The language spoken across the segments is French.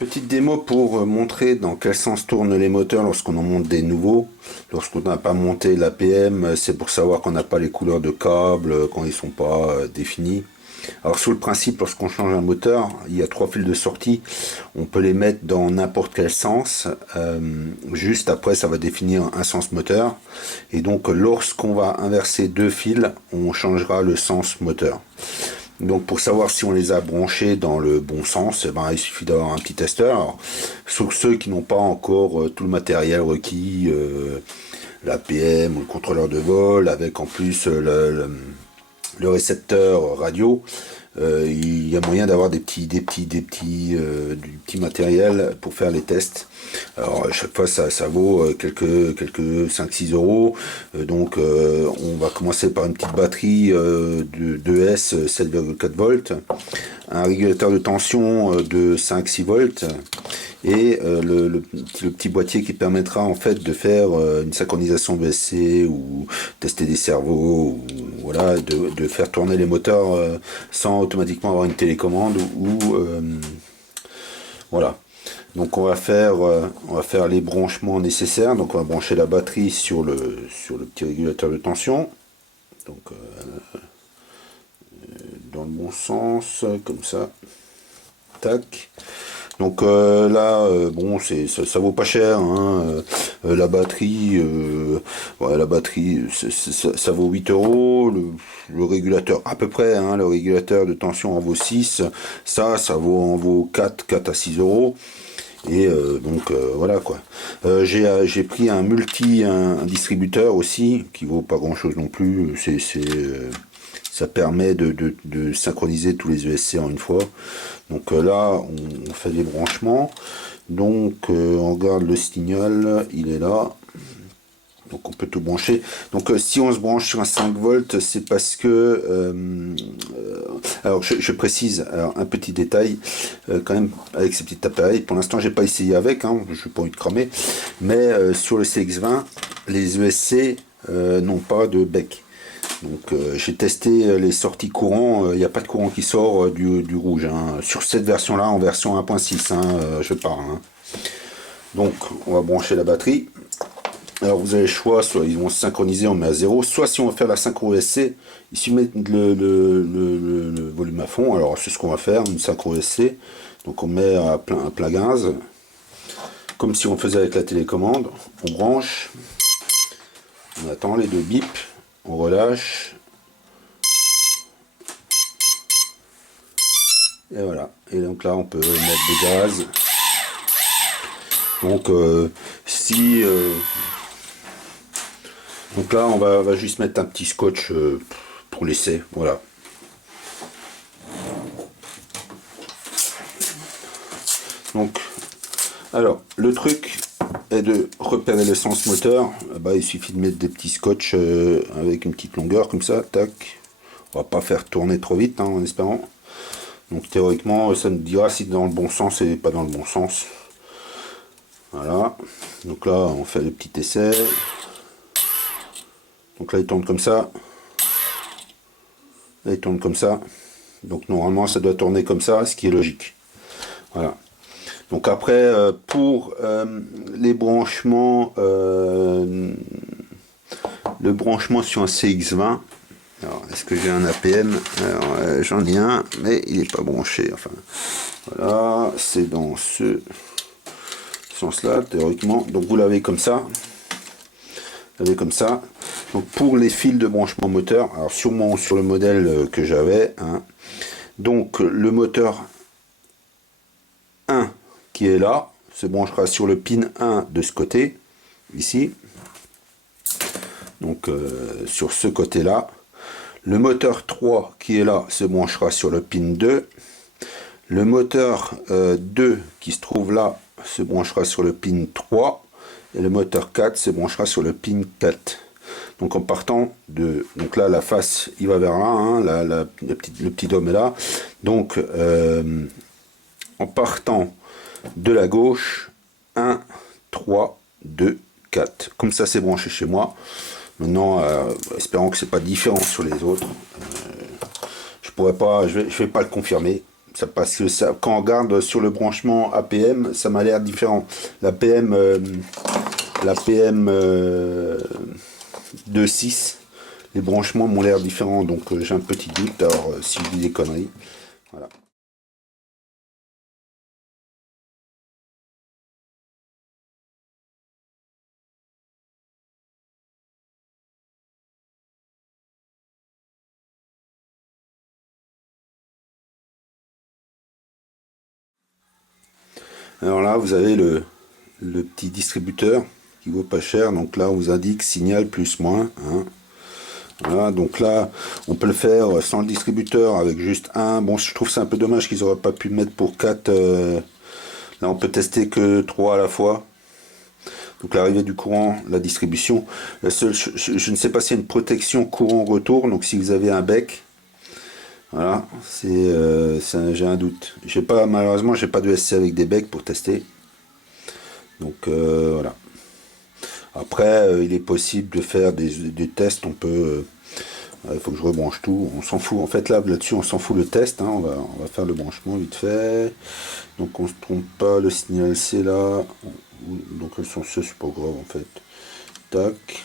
Petite démo pour montrer dans quel sens tournent les moteurs lorsqu'on en monte des nouveaux. Lorsqu'on n'a pas monté l'APM, c'est pour savoir qu'on n'a pas les couleurs de câbles, quand ils sont pas définis. Alors sous le principe, lorsqu'on change un moteur, il y a 3 fils de sortie. On peut les mettre dans n'importe quel sens. Juste après, ça va définir un sens moteur. Et donc lorsqu'on va inverser 2 fils, on changera le sens moteur. Donc pour savoir si on les a branchés dans le bon sens, eh ben, il suffit d'avoir un petit testeur. Alors, sur ceux qui n'ont pas encore tout le matériel requis, l'APM ou le contrôleur de vol, avec en plus le récepteur radio, il y a moyen d'avoir du petit matériel pour faire les tests. Alors à chaque fois ça vaut quelques 5-6 euros. Donc on va commencer par une petite batterie de S 7,4 volts, un régulateur de tension de 5-6 volts et le petit boîtier qui permettra en fait de faire une synchronisation VSC ou tester des servos, ou voilà, de faire tourner les moteurs sans automatiquement avoir une télécommande ou voilà. Donc on va faire les branchements nécessaires. Donc on va brancher la batterie sur le petit régulateur de tension. Donc dans le bon sens, comme ça. Tac. Donc là, bon, ça vaut pas cher, hein. La batterie, ouais, ça vaut 8 euros. Le régulateur, à peu près, hein, le régulateur de tension en vaut 6. Ça en vaut 4 à 6 euros. Et donc voilà quoi. J'ai pris un distributeur aussi qui vaut pas grand chose non plus. Ça permet de synchroniser tous les ESC en une fois. Donc là on fait des branchements. Donc on regarde le signal, il est là. Donc on peut tout brancher. Donc si on se branche sur un 5 volts, c'est parce que alors je précise, alors, un petit détail quand même avec ces petits appareils. Pour l'instant j'ai pas essayé avec, hein, je n'ai pas envie de cramer, mais sur le CX20 les ESC n'ont pas de bec. Donc j'ai testé les sorties courant, il n'y a pas de courant qui sort du rouge, hein. Sur cette version là, en version 1.6, hein, je parle, hein. Donc on va brancher la batterie. Alors vous avez le choix, soit ils vont se synchroniser, on met à 0, soit si on veut faire la synchro SC, il suffit de mettre le volume à fond. Alors c'est ce qu'on va faire, une synchro SC. Donc on met à plein gaz, comme si on faisait avec la télécommande. On branche, on attend les deux bips, on relâche. Et voilà, et donc là on peut mettre des gaz. Donc donc là on va juste mettre un petit scotch pour l'essai, voilà. Donc alors le truc est de repérer l'essence moteur. Bah, il suffit de mettre des petits scotch avec une petite longueur comme ça, tac. On va pas faire tourner trop vite, hein, en espérant. Donc théoriquement ça nous dira si c'est dans le bon sens et pas dans le bon sens. Voilà, donc là on fait le petit essai. Donc là il tourne comme ça. Là il tourne comme ça. Donc normalement ça doit tourner comme ça, ce qui est logique. Voilà. Donc après pour les branchements, le branchement sur un CX20. Alors est-ce que j'ai un APM? Alors j'en ai un, mais il n'est pas branché. Enfin voilà, c'est dans ce sens-là théoriquement. Donc vous l'avez comme ça. Donc pour les fils de branchement moteur, alors sûrement sur le modèle que j'avais, hein, donc le moteur 1 qui est là se branchera sur le pin 1 de ce côté, ici, donc sur ce côté là. Le moteur 3 qui est là se branchera sur le pin 2. Le moteur 2 qui se trouve là se branchera sur le pin 3. Et le moteur 4 se branchera sur le pin 4. Donc en partant de... Donc là la face il va vers là, hein, le petit dôme est là. Donc en partant de la gauche, 1, 3, 2, 4. Comme ça c'est branché chez moi. Maintenant, espérons que c'est pas différent sur les autres. Je vais pas le confirmer. Ça, parce que ça, quand on regarde sur le branchement APM, ça m'a l'air différent. La PM, la PM 2.6, les branchements m'ont l'air différents, donc j'ai un petit doute. Alors, si je dis des conneries, voilà. Alors là, vous avez le petit distributeur qui vaut pas cher. Donc là, on vous indique signal plus moins, hein. Voilà, donc là, on peut le faire sans le distributeur avec juste un. Bon, je trouve c'est un peu dommage qu'ils auraient pas pu mettre pour 4. Là, on peut tester que 3 à la fois. Donc l'arrivée du courant, la distribution. La seule, je ne sais pas s'il y a une protection courant-retour. Donc si vous avez un bec, voilà, j'ai un doute. J'ai pas, malheureusement, j'ai pas de SC avec des becs pour tester. Donc voilà. Après, il est possible de faire des tests. On peut. Il faut que je rebranche tout. On s'en fout. En fait, là-dessus, on s'en fout le test, hein. On va faire le branchement vite fait. Donc, on se trompe pas. Le signal C là. Donc, le sens C, c'est pas grave en fait. Tac.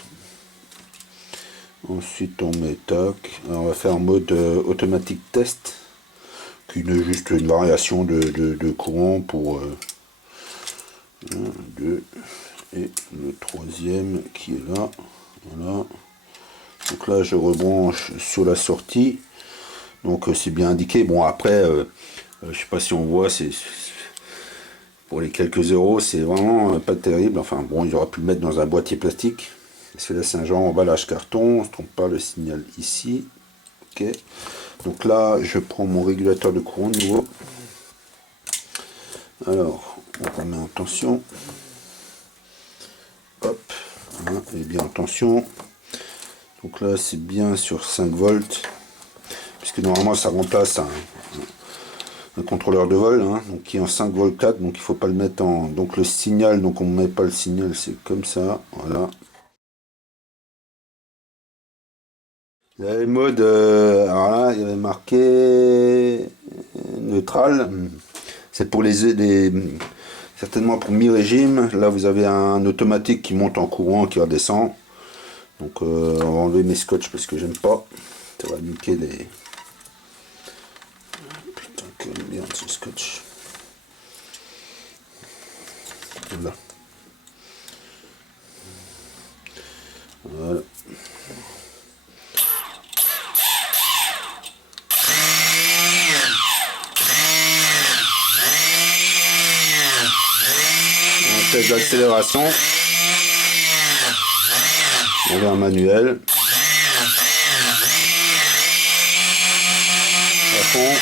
Ensuite, on met tac. Alors, on va faire en mode automatique test. Qui est juste une variation de courant pour 1, 2 et le troisième qui est là. Voilà. Donc là, je rebranche sur la sortie. Donc c'est bien indiqué. Bon, après, je sais pas si on voit, c'est pour les quelques euros, c'est vraiment pas terrible. Enfin bon, ils auraient pu le mettre dans un boîtier plastique. Parce que là, c'est un genre emballage carton. On se trompe pas, le signal ici. Ok. Donc là, je prends mon régulateur de courant de nouveau. Alors, on remet en tension. Hop, hein, il est bien en tension. Donc là, c'est bien sur 5 volts. Puisque normalement, ça remplace un contrôleur de vol, hein, donc qui est en 5 volts 4, donc il faut pas le mettre en. Donc le signal, donc on met pas le signal, c'est comme ça, voilà. Il y avait le mode, alors là, il y avait marqué neutral. C'est pour certainement pour mi-régime. Là, vous avez un automatique qui monte en courant, qui redescend. Donc, on va enlever mes scotch parce que j'aime pas. Ça va niquer les. Putain, que merde ce scotch. Voilà. Voilà. On teste d'accélération. On a un manuel. À fond.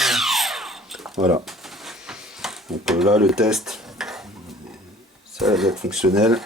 Voilà. Donc là le test, ça va être fonctionnel.